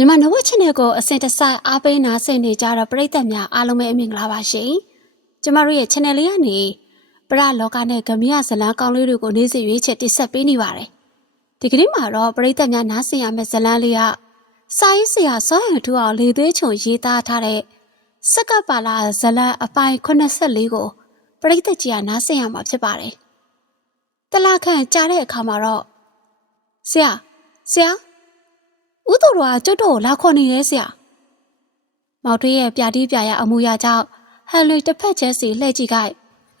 မြန်မာနဝက်ချန်နယ်ကိုအစဉ်တစိုက်အားပေးနာဆင်နေကြတဲ့ပရိသတ်များအားလုံးပဲအမြင်္ဂလာပါရှင်။ကျမတို့ရဲ့ channel လေးကနေပရလောကနဲ့ဂမရဇလန်းကောင်းလေးတွေကိုနေ့စဉ်ရွေးချက်တင်ဆက်ပေးနေပါတယ်။ဒီကနေ့မှာတော့ပရိသတ်များနားဆင်ရမယ့်ဇလန်းလေးကစာရေးဆရာစောဟန်ထူအောင်လေသွေးချုံရေးသားထားတဲ့စက္ကပါလာဇလန်းအပိုင်း84ကိုပရိသတ်ကြီးကနားဆင်ရမှာဖြစ်ပါတယ်။တလခန့်ကြားတဲ့အခါမှာတော့ဆရာဆရာ ဦးတော်တော်ကကျွတ်တော်ကိုလာခေါ်နေရဲဆရာ။မောင်ထွေးရဲ့ပြာတိပြာရအမူအရာကြောင့်ဟန်လွေတစ်ဖက်ကျဲစီလှည့်ကြည့်ခိုက်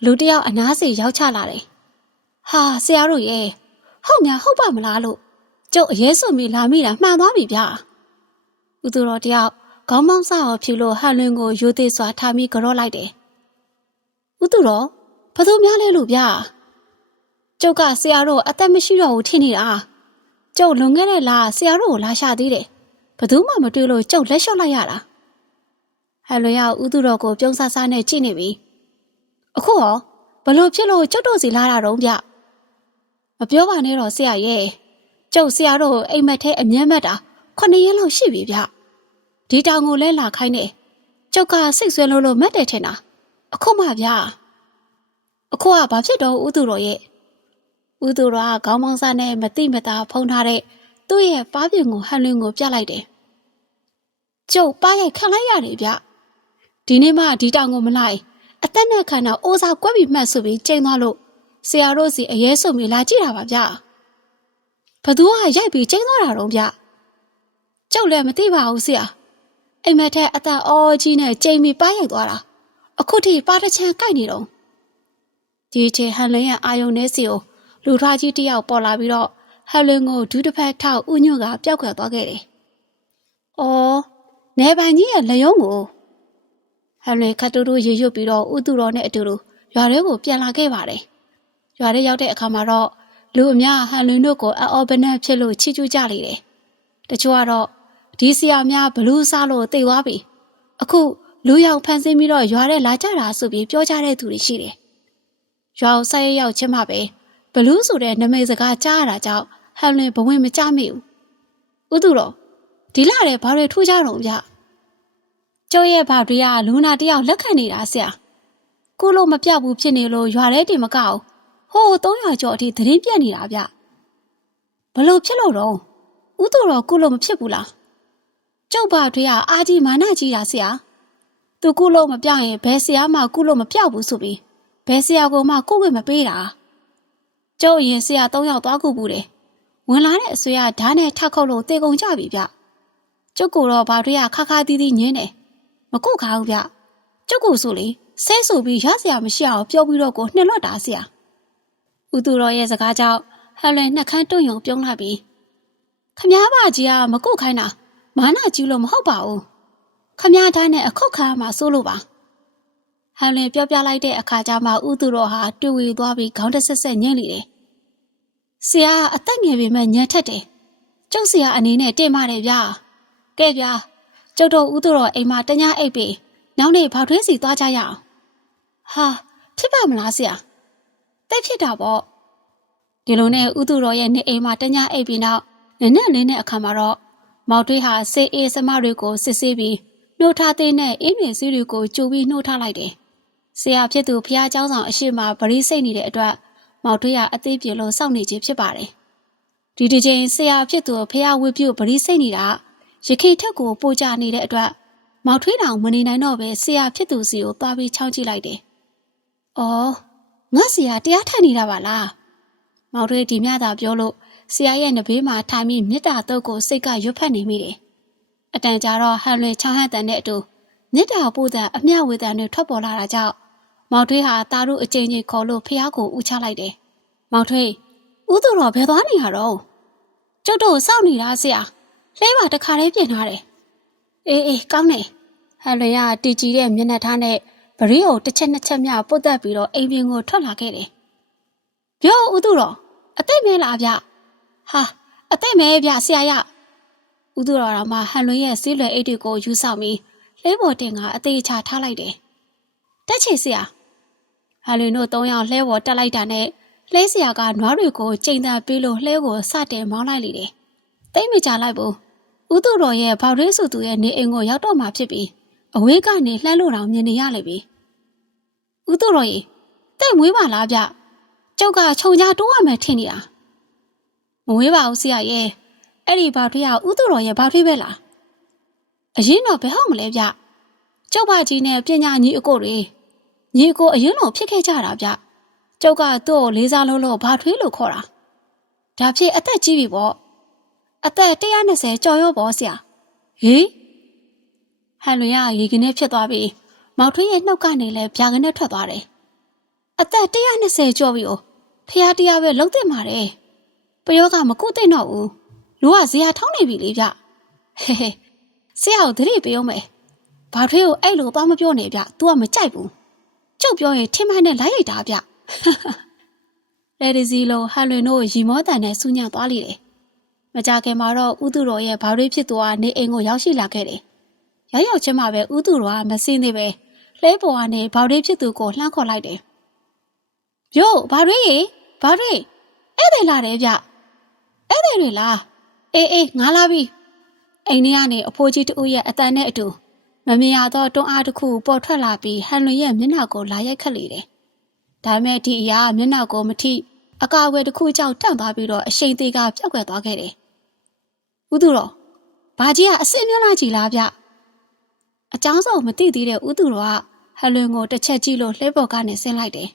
လူတစ်ယောက်အနားစီရောက်ချလာတယ်။ဟာဆရာတို့ရဲ့ဟုတ်များဟုတ်ပါမလားလို့ကျုပ်အရေးစွန်ပြီးလာမိတာမှန်သွားပြီဗျ။ဦးတော်တော်တယောက်ခေါင်းမောင်းစားအောင်ဖြူလို့ဟန်လွင်ကိုရိုသေစွာထားမိကြော့လိုက်တယ်။ဦးတော်တော်ဘသူများလဲလို့ဗျ။ကျုပ်ကဆရာတို့အသက်မရှိတော့ဘူးထင်နေတာ။ ကျုပ်လွန်ခဲ့တဲ့လဆရာတို့ကိုလာရှာသေးတယ်။ဘယ်သူမှမတွေ့လို့ကျုပ်လက်လျှော့လိုက်ရတာ။ဟန်လွင်ရောက်ဦးသူတော်ကိုပြုံးဆဆနဲ့ကြည့်နေပြီ။အခုဟောဘလို့ဖြစ်လို့ကျုပ်တို့စီလာတာတော့ဗျ။မပြောပါနဲ့တော့ဆရာရဲ့။ကျုပ်ဆရာတို့ကိုအိမ်မက်ထဲအမြဲမက်တာခုနှစ်ရက်လောက်ရှိပြီဗျ။ဒီတောင်ကိုလဲလာခိုင်းနေ။ကျုပ်ကစိတ်ဆွဲလို့လို့မက်တယ်ထင်တာ။အခုမှဗျ။အခုကဘာဖြစ်တော့ဦးသူတော်ရဲ့။ ဦးသူတော်ကခေါင်းမောင်းစားနဲ့မတိမတာဖုံးထားတဲ့သူ့ရဲ့ပါးပြင်ကိုဟန်လွင်ကိုပြလိုက်တယ်။ကျုပ်ပါးရိုက်ခံလိုက်ရတယ်ဗျ။ဒီနေ့မှဒီတောင်ကိုမလိုက်အသက်နဲ့ခံတော့အိုးစားကွက်ပြီးမှတ်ဆိုပြီးချိန်သွားလို့ဆရာတို့စီအရေးဆုံးပြီးလာကြည့်တာပါဗျ။ဘသူကရိုက်ပြီးချိန်သွားတာတော့ဗျ။ကျုပ်လည်းမသိပါဘူးဆရာ။အိမ်မက်ထက်အသက်အော်ကြီးနဲ့ချိန်ပြီးပါးရိုက်သွားတာ။အခုထိပါးတစ်ချမ်းကိုက်နေတော့ဒီချိန်ဟန်လင်းရဲ့အာယုန်နဲ့စီကို လူထွားကြီးတယောက်ပေါ်လာပြီးတော့ဟယ်လင်ကိုဒူးတစ်ဖက်ထောက်ဥညွတ်ကပျောက်ကွယ်သွားခဲ့တယ်။အော်နေပိုင်ကြီးရဲ့လယုံကိုဟယ်လင်ခတ်တူတူရေရွတ်ပြီးတော့ဥသူတော်နဲ့အတူတူရွာထဲကိုပြန်လာခဲ့ပါတယ်။ရွာထဲရောက်တဲ့အခါမှာတော့လူအများဟယ်လင်တို့ကိုအော်ဘနက်ဖြစ်လို့ချီကျူးကြလေတယ်။တချို့ကတော့ဒီဆရာများဘလူးစားလို့တိတ်သွားပြီ။အခုလူရောက်ဖန်ဆင်းပြီးတော့ရွာထဲလာကြတာဆိုပြီးပြောကြတဲ့သူတွေရှိတယ်။ရွာကိုဆက်ရရောက်ချင်းမှပဲဘ လူးဆိုတဲ့နမိတ်စကားကြားရတာကြောင့်ဟန်လင်ဘဝင်မကြမိဘူး။ဥသူတော်ဒီလာတဲ့ဘာတွေထူးကြတော့ဗျ။ကျော်ရဲ့ဘာတွေကလူနာတယောက်လက်ခံနေတာဆရာ။ကုလို့မပြောက်ဘူးဖြစ်နေလို့ရွာထဲတင်မကောက်။ဟို300ကျော်အထိသတင်းပြက်နေတာဗျ။ဘလို့ဖြစ်လို့တော့ဥသူတော်ကုလို့မဖြစ်ဘူးလား။ကျုပ်ဘာတွေကအာကြီးမာနကြီးတာဆရာ။သူကုလို့မပြောက်ရင်ဘယ်ဆရာမှကုလို့မပြောက်ဘူးဆိုပြီးဘယ်ဆရာကမှကုခွင့်မပေးတာ။ ကျုပ်အရင်ဆရာ၃ယောက်သွားကူဘူးတယ်။ဝင်လာတဲ့အဆွေကဓာတ်နဲ့ထပ်ခုတ်လို့တေကုန်ကြပြီဗျ။ကျုပ်ကတော့ဘာတွေကခါခါတီးတီးညင်းတယ်။မကုတ်ခါဘူးဗျ။ကျုပ်ကဆိုလေဆဲဆိုပြီးရစရာမရှိအောင်ပြောပြီးတော့ကိုနှက်လွတ်တာဆရာ။ဦးသူတော်ရဲ့စကားကြောင့်ဟယ်လန်နှက်ခမ်းတွန့်ယုံပြုံးလာပြီးခမားပါကြီးကမကုတ်ခိုင်းတာမာနကြီးလို့မဟုတ်ပါဘူး။ခမားသားနဲ့အခုတ်ခါမှစိုးလို့ပါ။ ဟန်လင်ပြောပြလိုက်တဲ့အခါကျမှဥသူတော်ဟာတွေ့ဝေသွားပြီးခေါင်းတစ်ဆက်ဆက်ညှိလိတယ်။ဆရာကအသက်ငယ်ပေမဲ့ညံထက်တယ်။ကျုပ်ဆရာအနေနဲ့တင်ပါတယ်ဗျာ။ကဲဗျာကျုပ်တို့ဥသူတော်အိမ်မှာတ냐အိပ်ပြီးနောက်နေ့ဘောက်ထွေးစီသွားကြရအောင်။ဟာဖြစ်ပါမလားဆရာ။တိတ်ဖြစ်တာပေါ့။ဒီလိုနဲ့ဥသူတော်ရဲ့နေအိမ်မှာတ냐အိပ်ပြီးနောက်နက်နက်လေးနဲ့အခါမှာတော့မောင်ထွေးဟာစေအေးစမတွေကိုစစ်ဆေးပြီးနှုတ်ထားတဲ့နဲ့အင်းမြင်စည်းတွေကိုကြိုပြီးနှုတ်ထားလိုက်တယ်။ ဆရာဖြစ်သူဖះเจ้าဆောင်အရှိမဗရီးစိတ်နေတဲ့အတွက်မောင်ထွေးကအသေးပြေလို့စောင့်နေခြင်းဖြစ်ပါတယ်။ဒီဒီချိန်ဆရာဖြစ်သူဖះဝိပြုတ်ဗရီးစိတ်နေတာရခိထက်ကိုပို့ကြနေတဲ့အတွက်မောင်ထွေးတောင်မနေနိုင်တော့ပဲဆရာဖြစ်သူစီကိုသွားပြီးချောင်းကြည့်လိုက်တယ်။အော်ငါဆရာတရားထိုင်နေတာပါလား။မောင်ထွေးဒီမြသာပြောလို့ဆရာရဲ့နဘေးမှာထိုင်ပြီးမေတ္တာတုတ်ကိုစိတ်ကရွတ်ဖတ်နေမိတယ်။အတန်ကြာတော့ဟန်လွင်ချောင်းဟန်တန်တဲ့အတူ မြစ်တာပို့တဲ့အမျှဝေတန်တွေထွက်ပေါ်လာတာကြောင့် မောင်ထွေးဟာတာတို့အကျဉ်းချင်းခေါ်လို့ဖះကိုဥချလိုက်တယ်။မောင်ထွေးဥသူတော်ဘယ်သွားနေရတော့ကျုပ်တို့စောင့်နေတာဆရာလဲပါတခါလေးပြင်ထားတယ်။အေးအေးကောင်းတယ်။ဟန်လွင်ကတီကြည်တဲ့မျက်နှာထားနဲ့ဗရီးကိုတစ်ချက်နှစ်ချက်မြပုတ်တက်ပြီးတော့အိမ်ပြင်ကိုထွက်လာခဲ့တယ်။ပြောဥသူတော်အသိမဲလားဗျ။ဟာအသိမဲဗျဆရာရ။ဥသူတော်တော်မှဟန်လွင်ရဲ့ဆေးလွယ်အိတ်တွေကိုယူဆောင်ပြီးလဲပေါ်တင်ကအသေးချထားလိုက်တယ်။တက်ချေဆရာ ဟန်လွင်တို့၃ယောက်လှဲပေါ်တက်လိုက်တာနဲ့လှဲဆရာကနွားတွေကိုချိန်တန်ပေးလို့လှဲကိုစတင်မောင်းလိုက်လေတယ်။တိတ်မကြလိုက်ဘူးဦးသူတော်ရဲ့ဘောက်ရေးစုသူရဲ့နေအိမ်ကိုရောက်တော့မှဖြစ်ပြီးအဝေးကနေလှမ်းလို့တောင်မြင်နေရလိမ့်ပြီဦးသူတော်ကြီးတဲ့မွေးပါလားဗျကျောက်ကခြုံကြတိုးရမယ်ထင်နေတာမဝေးပါဘူးဆရာရဲ့အဲ့ဒီဘောက်ထွေးကဦးသူတော်ရဲ့ဘောက်ထွေးပဲလားအရင်တော့ဘယ်ဟုတ်မလဲဗျကျောက်ပါကြီးနဲ့ပညာညီအကိုတွေ ညီအကိုအရင်တော့ဖြစ်ခဲ့ကြတာဗျကျောက်ကသူ့ကိုလေးစားလို့လို့ဘာထွေးလို့ခေါ်တာဒါဖြစ်အသက်ကြီးပြီပေါ့အသက်120ကျော်ရောပေါ့ဆရာဟေးဟန်လွင်ကရေကနေဖြစ်သွားပြီးမောက်ထွေးရဲ့နှုတ်ကနေလည်းဗျာကနေထွက်သွားတယ်အသက်120ကျော်ပြီ哦ဖះတရားပဲလုံးသိမှာတယ်ပယောကမကုသိတော့ဘူးလူကဇေယထောင်းနေပြီလေဗျဟဲဟဲဆရာကိုတတိပြောမယ်ဘာထွေးကိုအဲ့လိုတော့မပြောနဲ့ဗျ तू ကမကြိုက်ဘူး ကျုပ်ပြောရင်ထင်းမိုင်းနဲ့လိုက်ရိုက်တာဗျလေဒီစီလုံးဟန်လွင်တို့ရီမောတန်နဲ့စူးညံသွားလိမ့်တယ်မကြခင်မှာတော့ဥသူတော်ရဲ့ဘာတွေဖြစ်သွားနေအိမ်ကိုရောက်ရှိလာခဲ့တယ်။ရောက်ရောက်ချင်းမှာပဲဥသူတော်ကမစင်းသေးပဲလှဲပေါ်ကနေဘာတွေဖြစ်သူကိုလှမ်းခေါ်လိုက်တယ်။ယို့ဘာတွေရေဘာတွေဧည့်သည်လာတယ်ဗျ။ဧည့်သည်တွေလားအေးအေးငါလာပြီ။အိမ်ထဲကနေအဖိုးကြီးတူရဲ့အတန်နဲ့အတူ မမြင်ရတော့တွန်းအားတစ်ခုပေါ်ထွက်လာပြီးဟန်လွင်ရဲ့မျက်နှာကိုလာရိုက်ခတ်လေတယ်။ဒါပေမဲ့ဒီအရာမျက်နှာကိုမထိအကာအကွယ်တစ်ခုကြောင့်တန့်သွားပြီးတော့အရှိန်သေးကပြောက်ကွယ်သွားခဲ့တယ်။ဦးသူတော်ဘာကြီးကအစင်းမျက်နှာကြည်လားဗျအကြောင်းစုံမသိသေးတဲ့ဦးသူတော်ကဟန်လွင်ကိုတစ်ချက်ကြည့်လို့လှဲပေါ်ကနေဆင်းလိုက်တယ်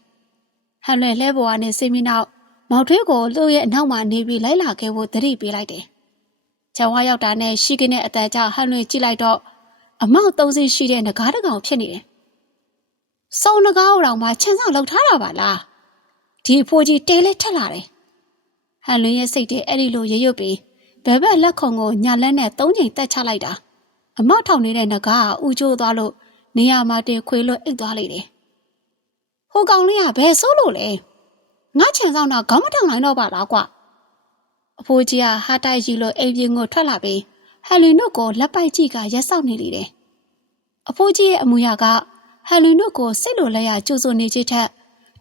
ဟန်လွင်လှဲပေါ်ကနေဆင်းပြီးနောက်မောင်ထွေးကိုသူ့ရဲ့အနောက်မှာနေပြီးလိုက်လာခဲ့ဖို့သတိပေးလိုက်တယ်ချောင်းဝါရောက်တာနဲ့ရှိကင်းတဲ့အတန်ကြောင့်ဟန်လွင်ကြည့်လိုက်တော့ အမောက်သုံးစင်းရှိတဲ့ငကားတစ်ကောင်ဖြစ်နေတယ်စုံငကားအောင်မှချမ်းဆောင်လောက်ထားတာပါလားဒီအဖိုးကြီးတဲလဲထက်လာတယ်ဟန်လွင်ရဲ့စိတ်ထဲအဲ့ဒီလိုရရွတ်ပြီးဘဲဘက်လက်ခုံကိုညာလက်နဲ့သုံးချိန်တက်ချလိုက်တာအမောက်ထောင်နေတဲ့ငကားကဥကျိုးသွားလို့နေရာမှာတင်ခွေလွတ်အိတ်သွားလိုက်တယ်ဟိုကောင်လေးကဘယ်ဆိုးလို့လဲငါချန်ဆောင်တော့ခေါင်းမထောင်နိုင်တော့ပါလားကွအဖိုးကြီးကဟာတိုက်ကြီးလို့အိမ်ပြင်ကိုထွက်လာပြီး ဟယ်လီနုကိုလက်ပိုက်ကြည့်ကရက်ဆောက်နေလေတယ်အဖိုးကြီးရဲ့အမူအရာကဟယ်လီနုကိုစိတ်လိုလက်ရကြိုးစိုးနေခြင်းထက်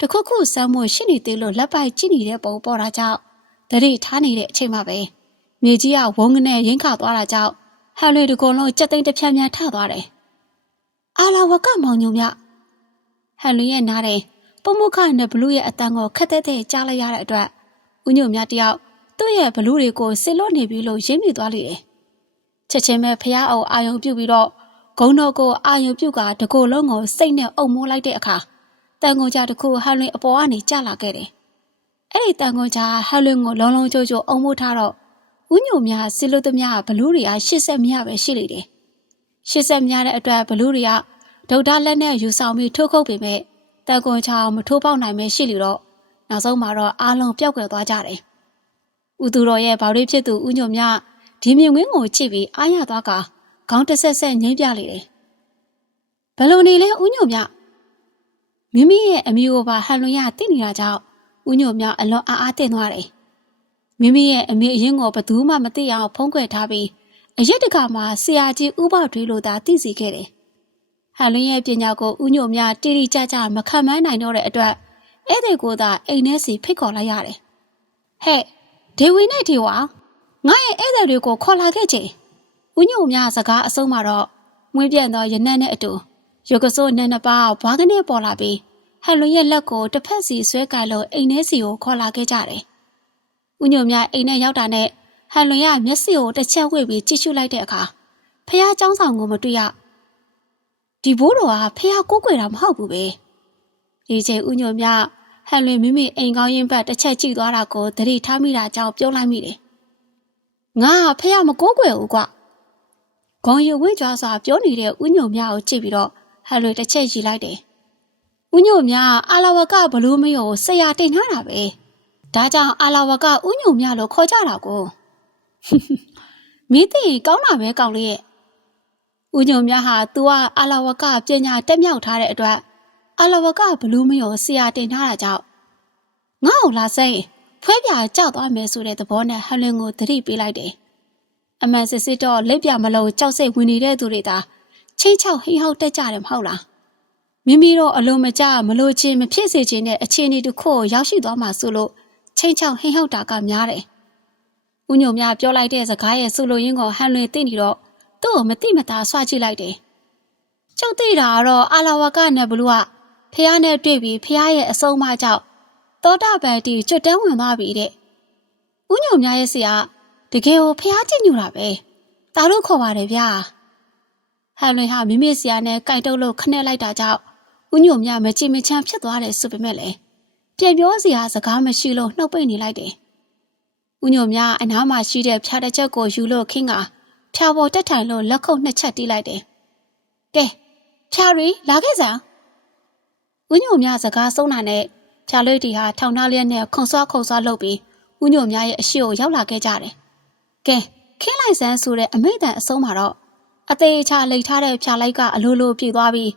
တခုခုစမ်းမှုရှိနေသေးလို့လက်ပိုက်ကြည့်နေတဲ့ပုံပေါ်တာကြောင့်တတိထားနေတဲ့အချိန်မှာပဲမြေကြီးကဝုန်းကနေရင်းခါသွားတာကြောင့်ဟန်လွေတကုံလုံးကြက်သိန်းတစ်ဖြန်းဖြန်းထသွားတယ်။အာလာဝကမောင်ညုံမြဟန်လွေရဲ့နားတယ်ပုံမခနဲ့ဘလူးရဲ့အတန်ကိုခက်တဲ့တဲ့ကြားလိုက်ရတဲ့အတွက်ဦးညုံမြတယောက်သူ့ရဲ့ဘလူးတွေကိုဆစ်လွတ်နေပြီလို့ရင်းမိသွားလိမ့်တယ်။ ချက်ချင်းပဲဖះအောင်အာယုံပြုတ်ပြီးတော့ဂုံတော်ကိုအာယုံပြုတ်ကတကိုယ်လုံးကိုစိတ်နဲ့အုံမိုးလိုက်တဲ့အခါတန်ကုန်ကြတစ်ခုဟန်လွေအပေါ်ကနေကျလာခဲ့တယ်။အဲ့ဒီတန်ကုန်ကြဟန်လွေကိုလုံးလုံးကြိုးကြိုးအုံမိုးထားတော့ဦးညိုများဆီလို့သမျှဘလူးတွေက80မြပဲရှိလေတယ်80မြတဲ့အတွက်ဘလူးတွေကဒုတ်တာလက်နဲ့ယူဆောင်ပြီးထိုးခုတ်ပေမဲ့တန်ကွန်ချောင်းမထိုးပေါက်နိုင်မဲရှိလို့တော့နောက်ဆုံးမှာတော့အားလုံးပျောက်ကွယ်သွားကြတယ်ဦးသူတော်ရဲ့ဘော်ရီဖြစ်သူဦးညိုမြ ဒီမြင်ကွင်းကိုကြည့်ပြီးအားရသွားကခေါင်းတစ်ဆက်ဆက်ငိမ့်ပြလေတယ်ဘလို့နေလဲဦးညိုမြမိမိရဲ့အမျိုးကိုပါဟန်လွန်ရသိနေတာကြောင့်ဦးညိုမြအလွန်အားအားတင်သွားတယ်မိမိရဲ့အမေအရင်ကိုဘသူမှမသိအောင်ဖုံးကွယ်ထားပြီးအရက်တကမှာဆရာကြီးဥပထွေးလို့သာသိစီခဲ့တယ်။ဟန်လင်းရဲ့ပညာကိုဥညိုများတိတိကျကျမခံမနိုင်တော့တဲ့အတွက်အဲ့ဒီကိုသာအိမ်ထဲစီဖိတ်ခေါ်လိုက်ရတယ်။ဟဲ့ဒေဝီနဲ့ဒီဝါ ငါရဲ့ဧည့်သည်တွေကိုခေါ်လာခဲ့ချိန်ဥညိုများစကားအဆုံးမှာတော့မွေးပြန့်သောရနက်နဲ့အတူရုပ်ကစိုးနဲ့နှစ်ပါးဘွားကနေပေါ်လာပြီးဟန်လွင်ရဲ့လက်ကိုတစ်ဖက်စီဆွဲကင်လို့အိမ်ထဲစီကိုခေါ်လာခဲ့ကြတယ်။ဦးညိုမြအိမ်ထဲရောက်တာနဲ့ဟန်လွင်ရမျက်စိကိုတစ်ချက်ဝှေ့ပြီးကြည့်ရှုလိုက်တဲ့အခါဖះเจ้าဆောင်ကိုမတွေ့ရ။ဒီဘိုးတော်ကဖះကိုးကွယ်တာမဟုတ်ဘူးပဲ။ဒီချိန်ဦးညိုမြဟန်လွင်မိမိအိမ်ကောင်းရင်ဘက်တစ်ချက်ကြည့်သွားတာကိုသတိထားမိတာကြောင့်ပြောလိုက်မိတယ်။ ငါဖះမကိုးကွယ်ဘူးကွ။ဂုံရုပ်ဝင့်ကြွားစွာပြောနေတဲ့ဦးညိုမြကိုကြည့်ပြီးတော့ဟန်လွင်တစ်ချက်ကြည့်လိုက်တယ်။ဦးညိုမြအာလဝကဘလူးမယောဆရာတင်ထားတာပဲ။ဒါကြောင့်အာလဝကဥညုံမြလို့ခေါ်ကြတာကိုမင်းသိကောင်းတာပဲကောင်းလေးရဲ့ဥညုံမြဟာ तू ကအာလဝကပညာတက်မြောက်ထားတဲ့အတွက်အာလဝကဘလူးမယောဆရာတင်ထားတာကြောင့်ငါ့ကိုလာစိတ် ဖွဲပြကြောက်သွားမယ်ဆိုတဲ့သဘောနဲ့ဟလင်ကိုသတိပေးလိုက်တယ်အမှန်စစ်စစ်တော့လက်ပြမလို့ကြောက်စိတ်ဝင်နေတဲ့သူတွေသာချင်းချောက်ဟိဟောက်တက်ကြတယ်မဟုတ်လားမိမိတို့အလိုမကျမလို့ချင်းမဖြစ်စေချင်တဲ့အခြေအနေတစ်ခုကိုရောက်ရှိသွားမှဆိုလို့ချင်းချောက်ဟိဟောက်တာကများတယ်ဦးညိုမြပြောလိုက်တဲ့စကားရဲ့ဆိုလိုရင်းကိုဟန်လွင်သိနေတော့သူ့ကိုမတိမတာဆွကြည့်လိုက်တယ်။ကျုပ်သိတာကတော့အာလာဝကနဲ့ဘလူးကဖះနဲ့တွေ့ပြီးဖះရဲ့အဆုံးအမကြောင့် သောတာပန်တီကျွတ်တန်းဝင်သွားပြီတဲ့။ဦးညိုမြရဲ့ဆရာတကယ်ကိုဖះကြည့်ညူတာပဲ။ဒါလို့ခေါ်ပါတယ်ဗျာ။ဟန်လွင်ဟာမိမိဆရာနဲ့ကြိုက်တုပ်လို့ခနဲ့လိုက်တာကြောင့်ဦးညိုမြမကြည်မချမ်းဖြစ်သွားတယ်ဆိုပေမဲ့လည်းပြန်ပြောစရာစကားမရှိလို့နှုတ်ပိတ်နေလိုက်တယ်။ဦးညိုမြအနားမှာရှိတဲ့ဖြားတစ်ချက်ကိုယူလို့ခင်းကဖြာပေါ်တက်ထိုင်လို့လက်ခုပ်နှစ်ချက်တီးလိုက်တယ်။ကဲဖြာရီလာခဲ့စမ်းဦးညိုမြစကားဆုံးတာနဲ့ ဖြာလွေတီဟာထောင်ထားလျက်နဲ့ခုံဆွားခုံဆွားလုပ်ပြီးဦးညိုမြရဲ့အရှိကိုရောက်လာခဲ့ကြတယ်။ကဲခင်းလိုက်စမ်းဆိုတဲ့အမိတ်တန်အဆုံးမှာတော့အသေးချလိတ်ထားတဲ့ဖြာလိုက်ကအလိုလိုပြေးသွားပြီး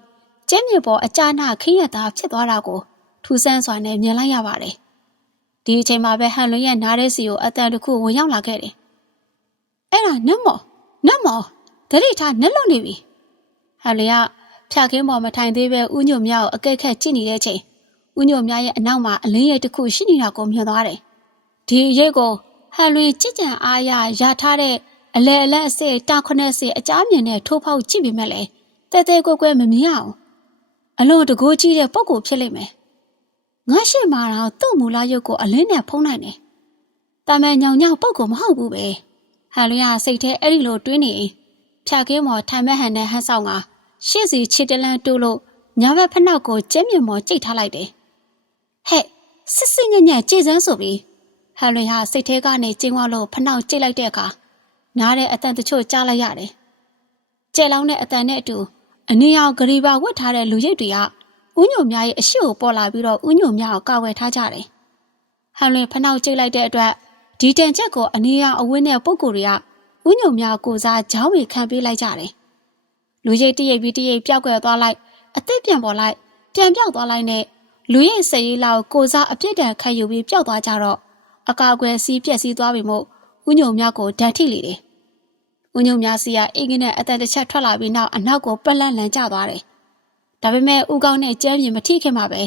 ကျင်းမြေပေါ်အကြနာခင်းရတာဖြစ်သွားတာကိုထူဆန်းစွာနဲ့မြင်လိုက်ရပါတယ်။ဒီအချိန်မှာပဲဟန်လွင်ရဲ့နားတဲ့စီကိုအတန်တစ်ခုဝင်ရောက်လာခဲ့တယ်။အဲ့ဒါနတ်မော်နတ်မော်ဒလိထားနက်လွတ်နေပြီ။ဟန်လွင်ကဖြာခင်းပေါ်မထိုင်သေးပဲဥညွတ်မြောက်အကဲခက်ကြည့်နေတဲ့ချိန် ဥညွတ်မြောက်ရဲ့အနောက်မှာအလင်းရဲ့တစ်ခုရှိနေတာကိုမြင်သွားတယ်။ဒီရိတ်ကိုဟန်လွင်ကြည်ကြံအားရရထားတဲ့အလဲအလတ်အစစ်တာခွနဲ့စစ်အကြမြင်နဲ့ထိုးဖောက်ကြည့်ပေမဲ့လည်းတဲတဲကွဲကွဲမမြင်အောင်အလွန်တကိုးကြီးတဲ့ပုံကိုဖြစ်လိမ့်မယ်။ငါရှိမှတော့သူ့မူလာရုပ်ကိုအလင်းနဲ့ဖုံးနိုင်တယ်။တာမန်ညောင်ညောင်ပုံကိုမဟုတ်ဘူးပဲ။ဟန်လွင်ကစိတ်ထဲအဲ့ဒီလိုတွေးနေဖြာကင်းမော်ထိုင်မဲ့ဟန်နဲ့ဟန်ဆောင်ကရှေ့စီချစ်တလန်းတိုးလို့ညာဘက်ဖက်နောက်ကိုကျဲမြင်မော်ကြိတ်ထားလိုက်တယ်။ ဟဲ့စစ်စစ်ညံ့ညံ့ကြည်စမ်းဆိုပြီးဟန်လွင်ဟာစိတ်ထဲကနေကျင်းဝလို့ဖက်နောက်ကြိတ်လိုက်တဲ့အခါနားတဲ့အတန်တချို့ကြားလိုက်ရတယ်။ကျဲလောင်းတဲ့အတန်နဲ့အတူအနီရောင်ဂရီဘာဝတ်ထားတဲ့လူရိပ်တွေကဥညုံများရဲ့အရှိကိုပေါ်လာပြီးတော့ဥညုံများကိုကာဝယ်ထားကြတယ်။ဟန်လွင်ဖနှောက်ကျိတ်လိုက်တဲ့အတွက်ဒီတန်ချက်ကိုအနီရောင်အဝင်းနဲ့ပုံကိုယ်တွေကဥညုံများကိုစားကြောင်းဝေခံပေးလိုက်ကြတယ်။လူရိပ်တရိပ်ပြီးတရိပ်ပျောက်ကွယ်သွားလိုက်အသက်ပြန်ပေါ်လိုက်ပြန်ပြောက်သွားလိုက်နဲ့ လူရိပ်စရေးလောက်ကိုစားအပြစ်ဒဏ်ခံယူပြီးပျောက်သွားကြတော့အကာအကွယ်စီးပြက်စီးသွားပြီမို့ဥညုံများကိုဒဏ်ထိလေတယ်။ဦးညုံများစီကအင်္ဂနဲ့အတန်တစ်ချက်ထွက်လာပြီးနောက်အနောက်ကိုပက်လက်လန်ကျသွားတယ်။ဒါပေမဲ့ဦးကောင်းနဲ့ကျမ်းပြင်မထိခင်မှာပဲ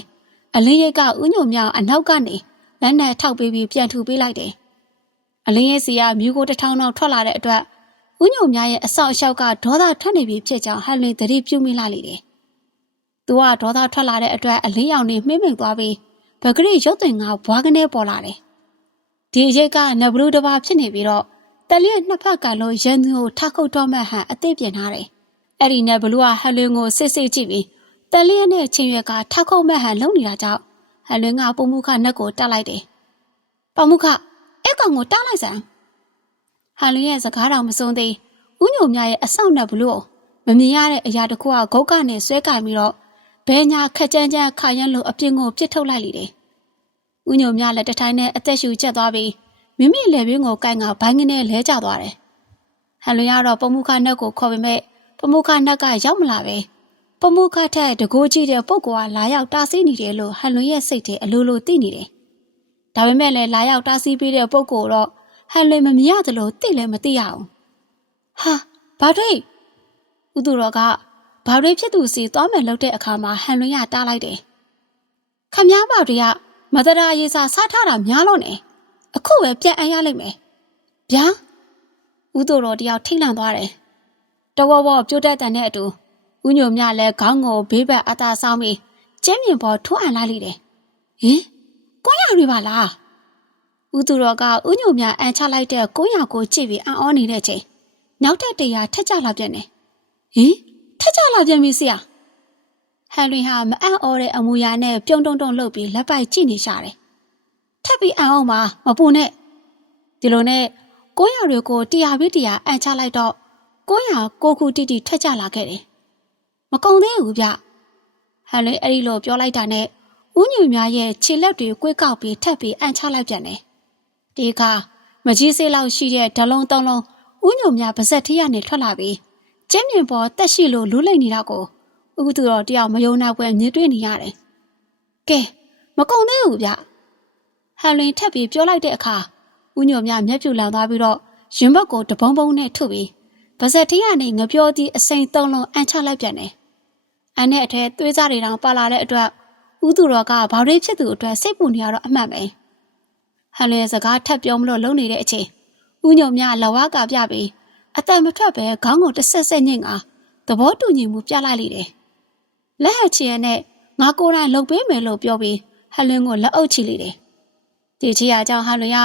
အလင်းရိပ်ကဦးညုံများအနောက်ကနေလက်နဲ့ထောက်ပေးပြီးပြန်ထူပေးလိုက်တယ်။အလင်းရိပ်စီကမြူကိုတစ်ထောင်လောက်ထွက်လာတဲ့အတွက်ဦးညုံများရဲ့အဆောက်အအုံကဒေါသထွက်နေပြီဖြစ်ကြောင်းဟန်လွင်သတိပြုမိလာလေတယ်။ သူကဒေါသထွက်လာတဲ့အတွက်အလင်းရောင်နေမှိမ့်မိန်သွားပြီးဗကရိရုပ်သွင်ကဘွားကနေပေါ်လာတယ်။ဒီရိပ်ကနဘလူးတစ်ပါးဖြစ်နေပြီးတော့တလျက်နှစ်ဖက်ကလုံးရန်သူကိုထခုတ်တော့မှဟန်အသိပြင်ထားတယ်။အဲ့ဒီနဲ့ဘလူးကဟန်လွင်ကိုစစ်စစ်ကြည့်ပြီးတလျက်နဲ့ချင်းရွက်ကထခုတ်မှဟန်လုံနေတာကြောင့်ဟန်လွင်ကပုံမှုခနက်ကိုတတ်လိုက်တယ်။ပုံမှုခအဲ့ကောင်ကိုတားလိုက်စမ်းဟန်လွင်ရဲ့စကားတော်မဆုံးသေးဥညုံမြရဲ့အဆောက်နဲ့ဘလူးမမြင်ရတဲ့အရာတစ်ခုကဂုတ်ကနေဆွဲကင်ပြီးတော့ ဘဲညာခက်ကြမ်းကြမ်းခါရမ်းလို့အပြင်ကိုပြစ်ထုတ်လိုက်လေတယ်။ဥညုံမြလည်းတထိုင်နဲ့အသက်ရှူချက်သွားပြီးမိမိလက်ဘင်းကိုကိုင်ကဘိုင်းကနေလဲကျသွားတယ်။ဟန်လွင်ကတော့ပမုခနက်ကိုခေါ်ပေမဲ့ပမုခနက်ကရောက်မလာပဲပမုခထက်တကိုးကြီးတဲ့ပုဂ္ဂိုလ်ကလာရောက်တားဆီးနေတယ်လို့ဟန်လွင်ရဲ့စိတ်ထဲအလိုလိုသိနေတယ်။ဒါပေမဲ့လည်းလာရောက်တားဆီးပေးတဲ့ပုဂ္ဂိုလ်တော့ဟန်လွင်မမြင်ရသလိုသိလည်းမသိရအောင်။ဟာဘာတွေဥသူတော်က ဘာတွေဖြစ်သူစီသွားမယ်လို့တဲ့အခါမှာဟန်လွင်ရတားလိုက်တယ်။ခမည်းဘာတွေကမတရာရေးစာစားထားတာများလို့နေ။အခုပဲပြန်အံ့ရလိမ့်မယ်။ဗျာဦးတို့တော်တယောက်ထိတ်လန့်သွားတယ်။တဝဝပြိုးတက်တန်တဲ့အတူဦးညိုမြလည်းခေါင်းကိုဘေးဘက်အသာဆောင်ပြီးကျင်းမြင်ပေါ်ထိုးအံလိုက်လိမ့်တယ်။ဟင်ကိုရတွေပါလား။ဦးသူတော်ကဦးညိုမြအန်ချလိုက်တဲ့ကိုရကိုကြည့်ပြီးအံ့ဩနေတဲ့ချိန်နောက်ထပ်တရားထက်ကြလာပြန်တယ်။ဟင် ထက်ကြလာပြန်ပြီဆရာ။ဟန်ရီဟာမအံ့ဩတဲ့အမူအရာနဲ့ပြုံတုံတုံလှုပ်ပြီးလက်ပိုက်ကြည့်နေရှာတယ်ထပ်ပြီးအံအောင်ပါမပူနဲ့ဒီလိုနဲ့ကိုရတွေကိုတရားပြီးတရားအံချလိုက်တော့ကိုရကိုခုတိတိထွက်ကြလာခဲ့တယ်မကုံသေးဘူးဗျဟန်လေးအဲ့ဒီလိုပြောလိုက်တာနဲ့ဦးညွေများရဲ့ခြေလက်တွေကွေးကောက်ပြီးထပ်ပြီးအံချလိုက်ပြန်တယ်ဒီအခါမကြီးစေးလောက်ရှိတဲ့ဓလုံးသုံးလုံးဦးညွေများပါဇက်ထီးရနေထွက်လာပြီး ကျင်းမြင်ပေါ်တက်ရှိလို့လူးလိုက်နေတာကိုဥသူတော်တယောက်မယုံနာပွဲမြင်တွေ့နေရတယ်ကဲမကုံသေးဘူးဗျဟန်လွင်ထပ်ပြီးပြောလိုက်တဲ့အခါဦးညိုမြမျက်ဖြူလောင်သွားပြီးတော့ရင်ဘတ်ကိုတပုံပုံနဲ့ထုပြီးဗဇက်ထီးကနေငပြောသည့်အစိမ်သုံးလုံးအန်ချလိုက်ပြန်တယ်။အန်နဲ့အထဲသွေးစားတွေတောင်ပါလာတဲ့အတွက်ဦးသူတော်ကဘာတွေဖြစ်သူအတွက်စိတ်ပူနေရတော့အမှန်ပဲ။ဟန်လွင်စကားထပ်ပြောမလို့လုံနေတဲ့အချိန်ဦးညုံမြလဝါကပြပြီး အတန်မထွက်ပဲခေါင်းကိုတစ်ဆက်ဆက်ညှင့်ကသဘောတူညီမှုပြလိုက်လိမ့်တယ်။လက်ဟက်ချီရနဲ့ငါကိုယ်တိုင်လှုပ်ပေးမယ်လို့ပြောပြီးဟလွင်ကိုလက်အုပ်ချီလိုက်တယ်။ဒီချီရကြောင့်ဟလွင်က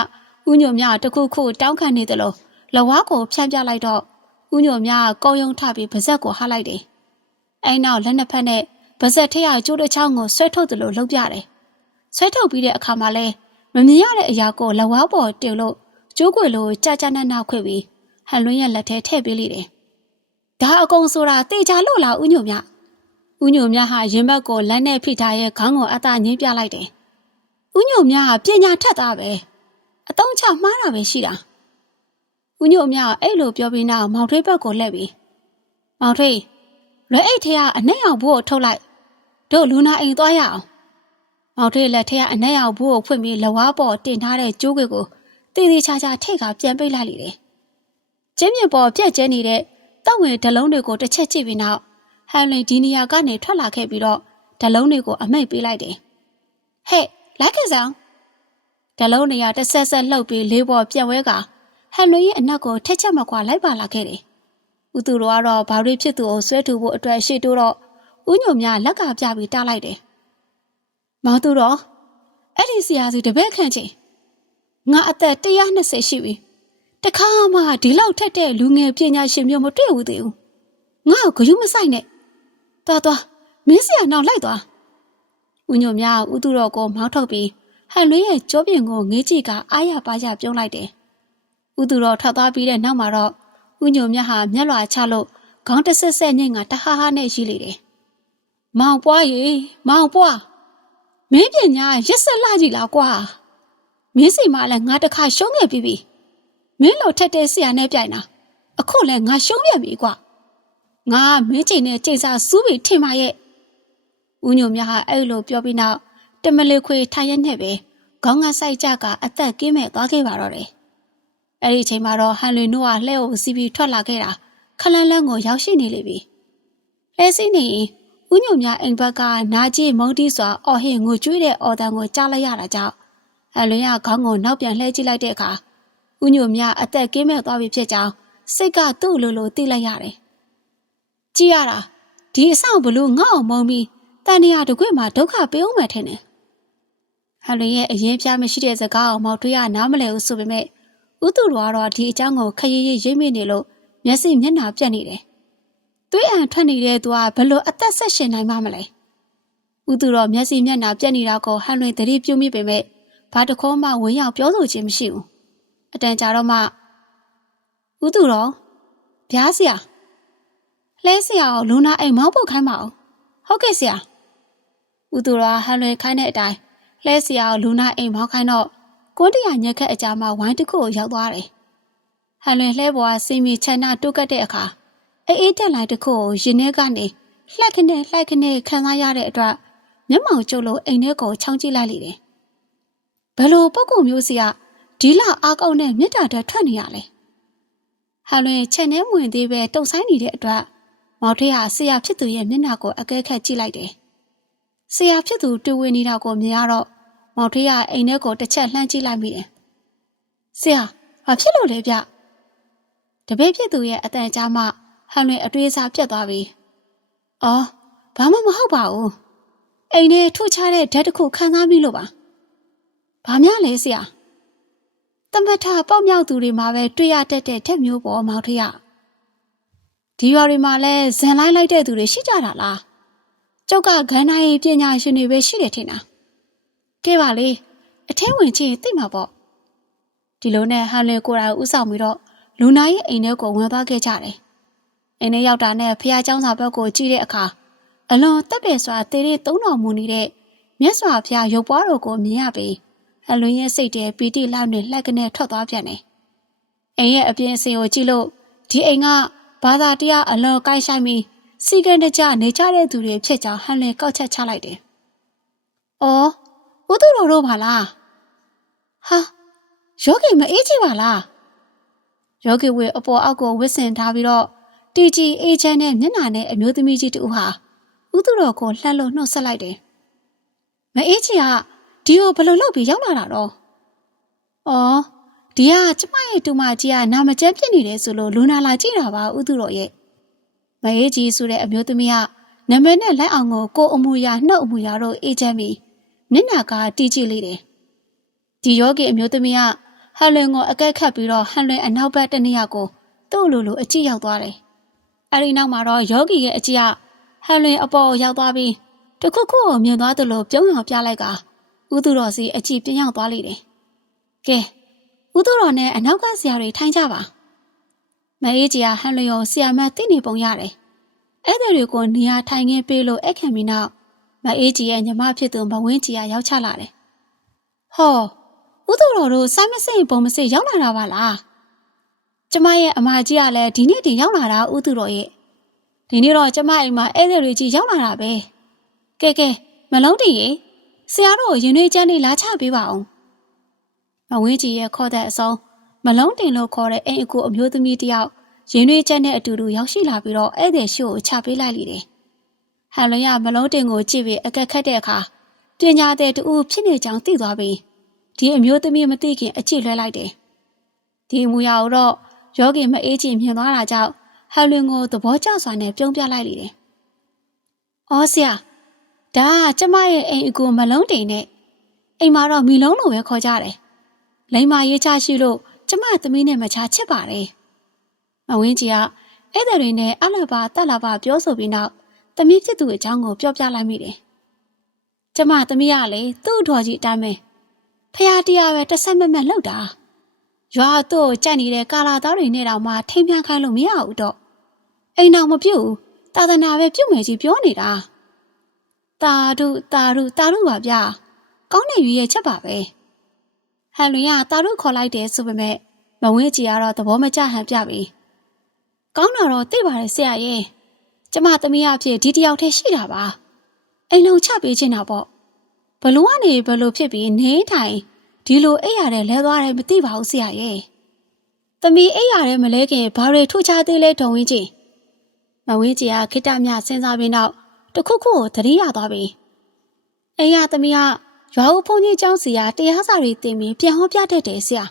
ဦးညုံမြတခုခုတောင်းခံနေတယ်လို့လဝါကိုဖြန့်ပြလိုက်တော့ဦးညုံမြကောယုံထပြီးပါဇက်ကိုဟလိုက်တယ်။အဲနောက်လက်နှစ်ဖက်နဲ့ပါဇက်ထရကျိုးတစ်ချောင်းကိုဆွဲထုတ်တယ်လို့လှုပ်ပြတယ်။ဆွဲထုတ်ပြီးတဲ့အခါမှာလဲမမြင်ရတဲ့အရာကိုလဝါပေါ်တင်လို့ကျိုးခွေလိုကြာကြာနာနာခွေပြီး ဟန်လွင်းရဲ့လက်ထဲထည့်ပေးလိုက်တယ်။ဒါအကုန်ဆိုတာတေချာလို့လားဦးညိုမြ။ဦးညိုမြဟာရင်ဘက်ကိုလက်နဲ့ဖိထားရဲ့ခေါင်းကိုအသာငင်းပြလိုက်တယ်။ဦးညိုမြဟာပညာထက်သားပဲ။အတုံးချမှားတာပဲရှိတာ။ဦးညိုမြအဲ့လိုပြောပြီးနောက်မောင်ထွေးဘက်ကိုလှည့်ပြီးမောင်ထွေးလွယ်အိတ်ထဲကအနှဲ့အောင်ဘိုးကိုထုတ်လိုက်တို့လူနာအိမ်သွားရအောင်။မောင်ထွေးလက်ထဲကအနှဲ့အောင်ဘိုးကိုဖွင့်ပြီးလဝါပေါ်တင်ထားတဲ့ကျိုးခွေကိုတည်တည်ချာချာထိတ်ကပြန်ပိတ်လိုက်လေတယ်။ ကျင်းမြင့်ပေါ်ပြက်ကျဲနေတဲ့တောက်ငယ်ဓလုံးတွေကိုတစ်ချက်ကြည့်ပြီးနောက်ဟန်လင်ဒီနီယာကနေထွက်လာခဲ့ပြီးတော့ဓလုံးတွေကိုအမိတ်ပေးလိုက်တယ်။ဟဲ့လိုက်ခဲ့ဆောင်ဓလုံးနေရာတစ်ဆက်ဆက်လှုပ်ပြီးလေးပေါ်ပြက်ဝဲကဟန်လင်ရဲ့အနက်ကိုထက်ချက်မကွာလိုက်ပါလာခဲ့တယ်။ဦးသူတော်ကတော့ဘာတွေဖြစ်သူကိုဆွဲထုတ်ဖို့အတွက်ရှေ့တိုးတော့ဦးညုံများလက်ကပြပြီးတားလိုက်တယ်။မောင်သူတော်အဲ့ဒီဆရာစီတပည့်ခန့်ချင်းငါအသက်120ရှိပြီ တခါမှဒီလောက်ထက်တဲ့လူငယ်ပညာရှင်မျိုးမတွေ့ဘူးသေးဘူးငါ့ကိုဂယုမဆိုင်နဲ့သွားသွားမင်းဆရာနောက်လိုက်သွားဦးညိုမြဦးသူတော်ကိုမောင်းထုတ်ပြီးဟန်လွေးရဲ့ကြောပြင်ကိုငေးကြည့်ကအားရပါရပြုံးလိုက်တယ်ဦးသူတော်ထွက်သွားပြီးတဲ့နောက်မှာတော့ဦးညိုမြဟာမျက်လွှာချလို့ခေါင်းတဆက်ဆက်ညိတ်ကတဟားဟားနဲ့ရှိလေတယ်မောင်ပွားရေမောင်ပွားမင်းပညာရက်ဆက်လာကြည့်လားကွာမင်းစီမလည်းငါတခါရှုံးခဲ့ပြီပြီ မင်းလိုထက်တဲ့ဆရာနဲ့ပြိုင်တာအခုလည်းငါရှုံးပြန်ပြီကွာငါမင်းချိန်နဲ့ချိန်စာစူးပြီးထင်ပါရဲ့ဦးညိုမြဟာအဲ့လိုပြောပြီးနောက်တမလေးခွေထိုင်ရက်နဲ့ပဲခေါင်းကဆိုင်ကြကအသက်ကင်းမဲ့သွားခဲ့ပါတော့တယ်အဲ့ဒီချိန်မှာတော့ဟန်လွင်တို့ကလှဲ့ကိုစီးပြီးထွက်လာခဲ့တာခလန်းလန်းကိုရောက်ရှိနေလေပြီလဲစင်းနေဦးညိုမြအိမ်ဘက်ကနာကြီးမုံတီးစွာအော်ဟင်ငိုကြွေးတဲ့အော်တန်ကိုကြားလိုက်ရတာကြောင့်အလွင်ရခေါင်းကိုနောက်ပြန်လှည့်ကြည့်လိုက်တဲ့အခါ ဦးညိုမြအသက်ကင်းမဲ့သွားပြီဖြစ်ကြောင်းစိတ်ကသူ့လိုလိုသိလိုက်ရတယ်။ကြည့်ရတာဒီအဆောင်ဘလို့ငေါ့အောင်မုံပြီးတန်တရာတကွမှာဒုက္ခပေးအောင်မယ်ထင်တယ်။ဟန်လွင်ရဲ့အရင်ပြမရှိတဲ့စကားအောင်မောက်တွေးရနားမလဲဘူးဆိုပေမဲ့ဦးသူတော်ကတော့ဒီအကြောင်းကိုခရီးရရိပ်မိနေလို့မျက်စိမျက်နှာပြက်နေတယ်။သွေးအံထွက်နေတဲ့သူကဘလို့အသက်ဆက်ရှင်နိုင်မှမလဲ။ဦးသူတော်မျက်စိမျက်နှာပြက်နေတာကိုဟန်လွင်သတိပြုမိပေမဲ့ဘာတခေါမှဝင်ရောက်ပြောဆိုခြင်းမရှိဘူး အတန်ကြာတော့မှဦးသူတော်ဗျားဆရာလဲဆရာကိုလူနာအိမ်မောင်းပုတ်ခိုင်းပါအောင်ဟုတ်ကဲ့ဆရာဦးသူတော်ဟန်လွင်ခိုင်းတဲ့အတိုင်းလဲဆရာကိုလူနာအိမ်မောင်းခိုင်းတော့ကွန်းတရာညက်ခက်အကြမှာဝိုင်းတစ်ခုကိုရောက်သွားတယ်ဟန်လွင်လှဲပေါ်ကစီမီချန်နာတုတ်ကတ်တဲ့အခါအေးအေးတက်လိုက်တစ်ခုကိုရင်ထဲကနေလှက်ခနဲ့လှက်ခနဲ့ခံစားရတဲ့အတွက်မျက်မှောင်ကျုပ်လိုအိမ်ထဲကိုချောင်းကြည့်လိုက်လိမ့်တယ်ဘယ်လိုပုံကုမျိုးစီက ဒီလောက်အားကောင်းတဲ့မြစ်တာတက်ထွက်နေရလဲဟာလွင်ချက်နဲ့ဝင်သေးပဲတုံဆိုင်နေတဲ့အတွက်မောင်ထေးဟာဆရာဖြစ်သူရဲ့မျက်နှာကိုအကဲခတ်ကြည့်လိုက်တယ်ဆရာဖြစ်သူတွေ့ဝင်နေတာကိုမြင်ရတော့မောင်ထေးကအိမ်ထဲကိုတစ်ချက်လှမ်းကြည့်လိုက်မိတယ်ဆရာဘာဖြစ်လို့လဲဗျတပည့်ဖြစ်သူရဲ့အတန်ကြားမှဟန်လွင်အတွေးစားပြတ်သွားပြီအော်ဘာမှမဟုတ်ပါဘူးအိမ်ထဲထုချတဲ့ဓာတ်တစ်ခုခံစားမိလို့ပါ။ဘာများလဲဆရာ။ တမထပေါက်မြောက်သူတွေမှာပဲတွေ့ရတတ်တဲ့ထက်မျိုးပေါ်မောင်ထရ။ဒီရွာတွေမှာလဲဇန်လိုက်လိုက်တဲ့သူတွေရှိကြတာလား။ကျုပ်ကဂန်းနိုင်ပညာရှင်တွေပဲရှိတယ်ထင်တာ။ကဲပါလေအထဲဝင်ချင်းသိမှာပေါ့။ဒီလိုနဲ့ဟန်လွင်ကိုယ်တိုင်ဥဆောင်ပြီးတော့လူနာရဲ့အိမ်ထဲကိုဝင်သွားခဲ့ကြတယ်။အိမ်ထဲရောက်တာနဲ့ဖះเจ้าစာဘက်ကိုကြည့်တဲ့အခါအလွန်တက်ပယ်စွာတေးတဲ့သုံးတော်မူနေတဲ့မြတ်စွာဘုရားရုပ်ပွားတော်ကိုမြင်ရပြီး အလွင်ရဲ့စိတ်ထဲပီတိလောက်နဲ့လှက်ကနေထွက်သွားပြန်တယ်။အိမ်ရဲ့အပြင်အစင်ကိုကြည့်လို့ဒီအိမ်ကဘာသာတရားအလွန်ကိုက်ဆိုင်ပြီးစီကံတကြနေကြတဲ့သူတွေဖြစ်ကြောင်းဟန်လင်ကောက်ချက်ချလိုက်တယ်။အော်ဦးသူတော်တို့ပါလား။ဟာယောဂီမအေးချပါလား။ယောဂီဝေအပေါ်အောက်ကိုဝစ်စင်ထားပြီးတော့တီဂျီအေချန်နဲ့မျက်နှာနဲ့အမျိုးသမီးကြီးတူဟာဦးသူတော်ကိုလှမ်းလို့နှုတ်ဆက်လိုက်တယ်။မအေးချီက ဒီကိုဘယ်လိုလုပ်ပြီးရောက်လာတာတော့။အော်ဒီကကျမရဲ့တူမကြီးကနာမကျန်းဖြစ်နေတယ်ဆိုလို့လူနာလာကြည့်တာပါဥသူတော်ရဲ့မအေးကြီးဆိုတဲ့အမျိုးသမီးကနာမည်နဲ့လက်အောင်ကိုကိုအမူအရာနှုတ်အမူအရာတို့အေးချမ်းပြီးမျက်နှာကတီးကြည့်လိုက်တယ်ဒီယောဂီအမျိုးသမီးကဟန်လွင်ကိုအကဲခတ်ပြီးတော့ဟန်လွင်အနောက်ဘက်တစ်နေရာကိုသူ့လိုလိုအကြည့်ရောက်သွားတယ်အဲဒီနောက်မှာတော့ယောဂီရဲ့အကြည့်ကဟန်လွင်အပေါ်ရောက်သွားပြီးတခုခုကိုမြင်သွားသလိုပြုံးရောင်ပြလိုက်က ဥသူတော်စီအကြည့်ပြင်းရောက်သွားလိမ့်တယ်ကဲဦးသူတော်နဲ့အနောက်ကဆရာတွေထိုင်ကြပါမအေးကြီးကဟန်လျော်ဆရာမသိနေပုံရတယ်အဲ့ဒီတွေကိုနေရာထိုင်ခင်းပေးလို့အခမ်းပြီးနောက်မအေးကြီးရဲ့ညီမဖြစ်သူမဝင်းကြီးကရောက်ချလာတယ်ဟောဦးသူတော်တို့စိုင်းမစိတ်ပုံမစိတ်ရောက်လာတာပါလားကျမရဲ့အမကြီးကလည်းဒီနေ့တည်းရောက်လာတာဦးသူတော်ရဲ့ဒီနေ့တော့ကျမအိမ်မှာဧည့်သည်တွေကြီးရောက်လာတာပဲကဲကဲမလုံးတည်ရေ ဆရာတို့ရင်နှွေးချမ်းလေးလာချပေးပါအောင်မဝင်းကြီးရဲ့ခေါ်တဲ့အစုံမလုံးတင်လို့ခေါ်တဲ့အိမ်အကူအမျိုးသမီးတယောက်ရင်နှွေးချက်နဲ့အတူတူရောက်ရှိလာပြီးတော့ဧည့်သည်ရှို့ကိုချပေးလိုက်လိမ့်တယ်ဟန်လွန်ရမလုံးတင်ကိုကြည့်ပြီးအကက်ခတ်တဲ့အခါပညာတဲ့တူဖြစ်နေကြောင်းသိသွားပြီးဒီအမျိုးသမီးမသိခင်အကြည့်လွှဲလိုက်တယ်ဒီအမူအရာကိုတော့ယောဂီမအေးချင်မြင်သွားတာကြောင့်ဟန်လွင်ကိုသဘောကျစွာနဲ့ပြုံးပြလိုက်လိမ့်တယ်။အော်ဆရာ ဒါကကျမရဲ့အိမ်အကူမလုံးတင်နဲ့အိမ်မှာတော့မီလုံးလိုပဲခေါ်ကြတယ်။လိမ္မာရေးချရှိလို့ကျမသမီးနဲ့မချချစ်ပါတယ်။မဝင်းကြီးကဧည့်သည်တွေနဲ့အလဘာတက်လာပါပြောဆိုပြီးနောက်သမီးဖြစ်သူအကြောင်းကိုပြောပြလိုက်မိတယ်။ကျမသမီးကလေသူ့အတော်ကြီးအတိုင်းပဲဖះတရားပဲတစ်ဆက်မမက်လောက်တာ။ရွာတို့ကြက်နေတဲ့ကာလာသားတွေနဲ့တောင်မှထိမ်းမြန်းခိုင်းလို့မရဘူးတော့။အိမ်တော်မပြုတ်ဘူး။သာသနာပဲပြုတ်မယ်ကြီးပြောနေတာ။ တာဒုတာဒုတာဒုပါဗျာ။ကောင်းနေရွေးရဲ့ချက်ပါပဲ။ဟန်လွင်ကတာဒုခေါ်လိုက်တယ်ဆိုပေမဲ့မဝင်းကြီးကတော့သဘောမကျဟန်ပြပြီ။ကောင်းတာတော့သိပါတယ်ဆရာရဲ့။ကျမသမီးအဖြစ်ဒီတယောက်တည်းရှိတာပါ။အိမ်လုံးချပေးချင်တာပေါ့။ဘလို့ကနေဘလို့ဖြစ်ပြီးနေထိုင်ဒီလိုအိပ်ရတဲ့လဲသွားတယ်မသိပါဘူးဆရာရဲ့။သမီးအိပ်ရတဲ့မလဲခင်ဘာတွေထူချသေးလဲတုံဝင်းကြီး။မဝင်းကြီးကခိတ္တမြစဉ်းစားပြီးနောက် တခုခုကိုသတိရသွားပြီ။အိမ်ရသမီးကရွာဦးဖုန်ကြီးကျောင်းစီကတရားစာတွေတင်ပြီးပြန်ဟောပြတတ်တယ်ဆရာ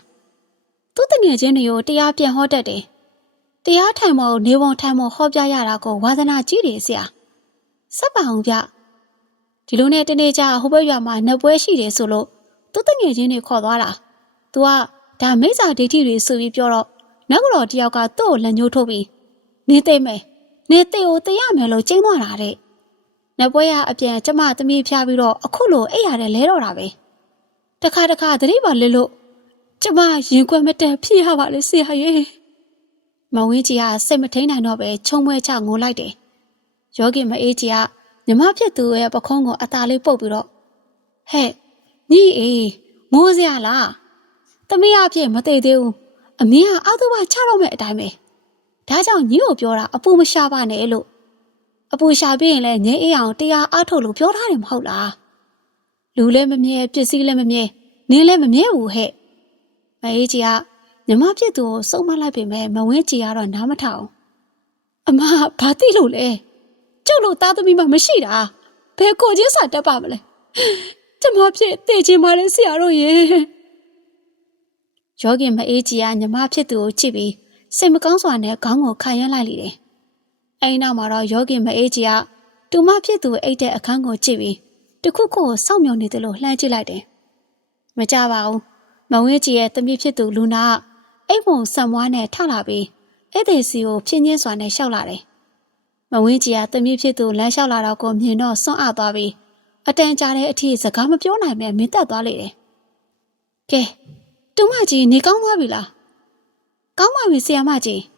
။သူ့တငယ်ချင်းတွေကိုတရားပြန်ဟောတတ်တယ်။တရားထိုင်မောနေဝန်ထိုင်မောဟောပြရတာကိုဝါသနာကြီးတယ်ဆရာ။စက်ပါအောင်ဗျ။ဒီလိုနဲ့တနေ့ကျဟိုဘက်ရွာမှာနှပွဲရှိတယ်ဆိုလို့သူ့တငယ်ချင်းတွေခေါ်သွားတာ။ तू ကဒါမိစ္ဆာဒိဋ္ဌိတွေဆိုပြီးပြောတော့နောက်ကတော့တယောက်ကသူ့ကိုလက်ညှိုးထိုးပြီးနေသိမ့်မယ်။နေသိကိုသိရမယ်လို့ကျင်းသွားတာတဲ့။ နှပွဲရအပြန်ကျမသမီးဖျားပြီးတော့အခုလိုအိပ်ရတယ်လဲတော့တာပဲ။တခါတခါသတိပါလေလို့ကျမရင်ခွက်မတက်ဖြစ်ရပါလေဆရာရဲ့။မဝင်းကြီးကစိတ်မထိန်နိုင်တော့ပဲချုံမွဲချငိုလိုက်တယ်။ယောဂီမအေးကြီးကညီမဖြစ်သူရဲ့ပခုံးကိုအသာလေးပုတ်ပြီးတော့ဟဲ့ညီအေးမိုးစရာလား။သမီးအဖြစ်မသိသေးဘူး။အမင်းကအောက်သူဘချတော့မဲ့အတိုင်းပဲ။ဒါကြောင့်ညီကိုပြောတာအပူမရှာပါနဲ့လို့ အပူရှာပြရင်လည်းငင်းအေးအောင်တရားအားထုတ်လို့ပြောထားတယ်မဟုတ်လား။လူလည်းမမြဲပစ္စည်းလည်းမမြဲနင်းလည်းမမြဲဘူးဟဲ့။မအေးကြီးကညီမဖြစ်သူကိုစုံမလိုက်ပေမဲ့မဝင်းကြီးကတော့နားမထောင်။အမဘာသိလို့လဲ။ကျုပ်လို့သားသမီးမှမရှိတာ။ဘယ်ကိုချင်းစာတက်ပါမလဲ။ကျမဖြစ်တည်ချင်ပါလေဆရာတို့ရေ။ယောဂင်မအေးကြီးကညီမဖြစ်သူကိုချစ်ပြီးစိတ်မကောင်းစွာနဲ့ခေါင်းကိုခံရလိုက်လိမ့်တယ်။ အဲဒီနောက်မှာတော့ယောဂင်မအေးကြီးကတူမဖြစ်သူအိတ်တဲ့အခန်းကိုကြည့်ပြီးတခုခုကိုစောင့်မျှော်နေတယ်လို့လှမ်းကြည့်လိုက်တယ်။မကြပါဘူး။မဝင်းကြီးရဲ့တမိဖြစ်သူလူနာကအိတ်ပုံဆံမွားနဲ့ထလာပြီးဧည့်သည်စီကိုဖြင်းချင်းစွာနဲ့ရှောက်လာတယ်။မဝင်းကြီးကတမိဖြစ်သူလမ်းလျှောက်လာတော့ကိုမြင်တော့စွန့်အသွားပြီးအတန်ကြာတဲ့အထိစကားမပြောနိုင်ပဲမင်းတက်သွားလေတယ်။ကဲတူမကြီးနေကောင်းသွားပြီလား။ကောင်းပါပြီဆရာမကြီး။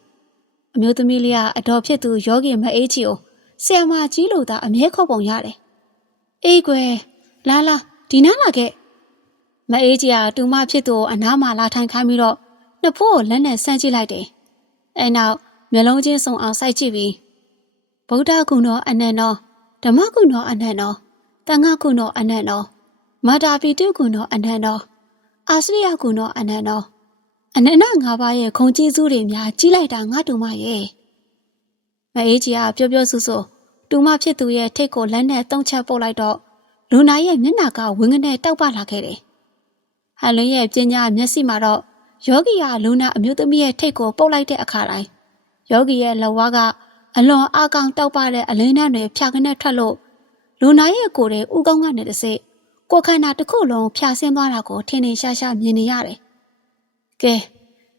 အမျိုးသမီးလေးကအတော်ဖြစ်သူယောဂီမအေးကြီးကိုဆရာမကြီးလို့သာအမြဲခေါ်ပုံရတယ်။အေးကွယ်လာလာဒီနားလာခဲ့။မအေးကြီးကတူမဖြစ်သူကိုအနားမှာလာထိုင်ခိုင်းပြီးတော့နှစ်ဖိုးကိုလက်နဲ့ဆန်းကြည့်လိုက်တယ်။အဲနောက်မျက်လုံးချင်းစုံအောင်စိုက်ကြည့်ပြီးဗုဒ္ဓကုဏောအနန္တောဓမ္မကုဏောအနန္တောတန်ခကုဏောအနန္တောမာတာပိတုကုဏောအနန္တောအာစရိယကုဏောအနန္တော အနန္တငါးပါးရဲ့ခုံကျေးဇူးတွေများကြီးလိုက်တာငါတူမရဲ့မအေးကြီးကပြောပြောဆူဆူတူမဖြစ်သူရဲ့ထိတ်ကိုလက်နဲ့တုံးချက်ပုတ်လိုက်တော့လူနာရဲ့မျက်နှာကဝင်းကနေတောက်ပလာခဲ့တယ်ဟန်လင်းရဲ့ပညာမျက်စိမှာတော့ယောဂီကလူနာအမျိုးသမီးရဲ့ထိတ်ကိုပုတ်လိုက်တဲ့အခါတိုင်းယောဂီရဲ့လက်ဝါးကအလွန်အကောင်တောက်ပတဲ့အလင်းနှံတွေဖြာခနဲ့ထွက်လို့လူနာရဲ့ကိုယ်တွေဥကောင်းကနေတစ်စိကိုယ်ခန္ဓာတစ်ခုလုံးဖြာဆင်းသွားတာကိုထင်ထင်ရှားရှားမြင်နေရတယ်။ ကဲ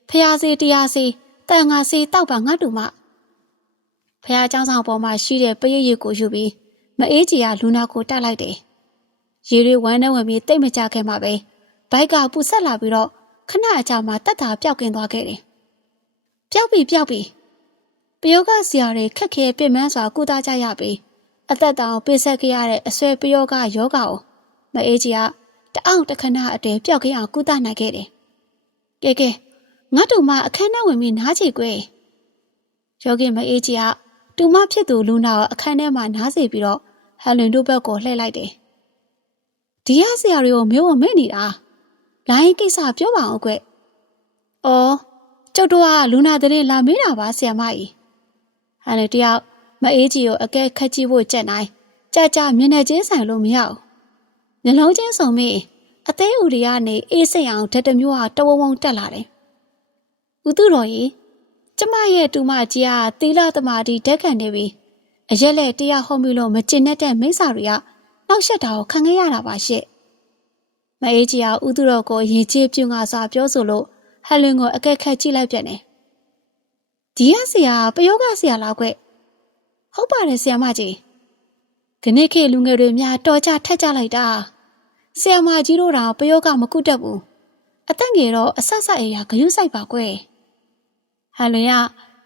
ဖះစီတရားစီတန်ငါစီတောက်ပါငါတူမဖះเจ้าဆောင်ပေါ်မှာရှိတဲ့ပရိတ်ရည်ကိုယူပြီးမအေးကြီးကလူနာကိုတက်လိုက်တယ်။ရေတွေဝမ်းနဲ့ဝင်ပြီးတိတ်မကြခဲ့မှာပဲဘိုက်ကပူဆက်လာပြီးတော့ခဏအကြာမှာတက်တာပျောက်ကင်းသွားခဲ့တယ်။ပျောက်ပြီပျောက်ပြီပယောဂဆရာတွေခက်ခဲပြင်းမန်းစွာကုသကြရပြီးအသက်တောင်ပိဆက်ခဲ့ရတဲ့အဆွဲပယောဂယောဂကိုမအေးကြီးကတအောင်တခဏအတဲပျောက်ကင်းအောင်ကုသနိုင်ခဲ့တယ်။ ကဲကဲငါတို့မအခန်းထဲဝင်ပြီးနားချေကွယ်။ယောဂီမအေးကြီးကတူမဖြစ်သူလူနာကိုအခန်းထဲမှာနားစေပြီးတော့ဟန်လွင်တို့ဘက်ကိုလှည့်လိုက်တယ်။ဒီရဆရာတွေကိုမျိုးဝမဲ့နေတာ။လိုင်းကိစ္စပြောပါအောင်ကွ။အော်ကျုပ်တို့ကလူနာတဲ့လာမေးတာပါဆရာမကြီး။ဟန်လေတယောက်မအေးကြီးကိုအကဲခတ်ကြည့်ဖို့ကြက်နိုင်ကြကြမျက်နှာချင်းဆိုင်လို့မရဘူး။မျက်လုံးချင်းစုံမိ အသေးဦးတွေကနေအေးစိတ်အောင်ဓာတ်တစ်မျိုးဟာတဝုံဝုံတက်လာတယ်။ဦးသူတော်ကြီးကျမရဲ့တူမကြီးကသီလသမာဓိဓာတ်ခံနေပြီ။အရက်လက်တရားဟောမိလို့မကျင်တတ်တဲ့မိစ္ဆာတွေကနောက်ဆက်တာကိုခံခဲ့ရတာပါရှင့်။မအေးကြီးကဦးသူတော်ကိုရင်ကျေးပြုငါစွာပြောဆိုလို့ဟယ်လင်ကိုအကဲခတ်ကြည့်လိုက်ပြန်တယ်။ဒီကဆရာပယောဂဆရာလားကွ။ဟုတ်ပါတယ်ဆရာမကြီး။ခဏခေတ်လူငယ်တွေများတော်ကြထက်ကြလိုက်တာ။ ဆရာမကြီးတို့တော့ပယောဂမကုတတ်ဘူး။အသက်ငယ်တော့အဆက်ဆက်အရာဂယုစိုက်ပါကွ။ဟယ်လင်က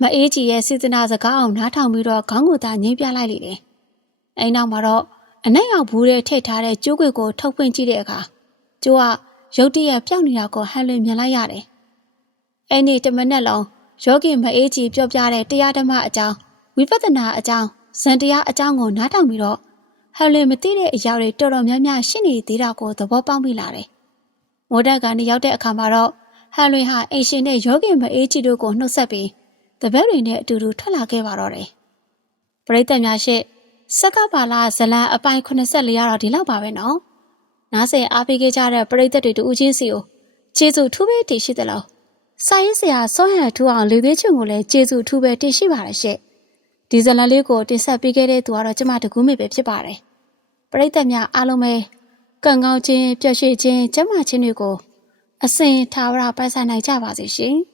မအေးကြီးရဲ့စေတနာစကားအောင်နားထောင်ပြီးတော့ခေါင်းကိုသာငိမ့်ပြလိုက်လိမ့်တယ်။အဲဒီနောက်မှာတော့အနက်ရောက်ဘူးတဲ့ထိတ်ထားတဲ့ကျိုးကွေကိုထုတ်ပွင့်ကြည့်တဲ့အခါကျိုးကရုတ်တရက်ပြောင်းနေတာကိုဟန်လွင်မြင်လိုက်ရတယ်။အဲ့ဒီတမနက်လုံးယောဂီမအေးကြီးပြောပြတဲ့တရားဓမ္မအကြောင်းဝိပဿနာအကြောင်းဇန်တရားအကြောင်းကိုနားထောင်ပြီးတော့ ဟန်လွင်မသိတဲ့အရာတွေတော်တော်များများရှင်းနေသေးတာကိုသဘောပေါက်မိလာတယ်။မိုးတက်ကနေရောက်တဲ့အခါမှာတော့ဟန်လွင်ဟာအိမ်ရှင်နဲ့ယောဂီမအေးကြီးတို့ကိုနှုတ်ဆက်ပြီးတပည့်တွေနဲ့အတူတူထွက်လာခဲ့ပါတော့တယ်။ပရိသတ်များရှေ့စက္ကပါလာဇလံအပိုင်း84ရတော့ဒီလောက်ပါပဲနော်။နားဆင်အားပေးခဲ့ကြတဲ့ပရိသတ်တွေတူဦးချင်းစီကိုကျေးဇူးထူးပဲတည်ရှိသလား။စာရေးဆရာစောဟန်ထူအောင်လေသေးချွန်ကိုလည်းကျေးဇူးထူးပဲတည်ရှိပါရရှင့်။ ဒီဇလံလေးကိုတင်ဆက်ပေးခဲ့တဲ့သူကတော့ကျမတကူးမေပဲဖြစ်ပါတယ်။ပရိသတ်များအားလုံးပဲကံကောင်းခြင်းပျော်ရွှင်ခြင်းကျမ်းမာခြင်းတွေကိုအစဉ်သာဝရပိုက်ဆိုင်နိုင်ကြပါစေရှင်။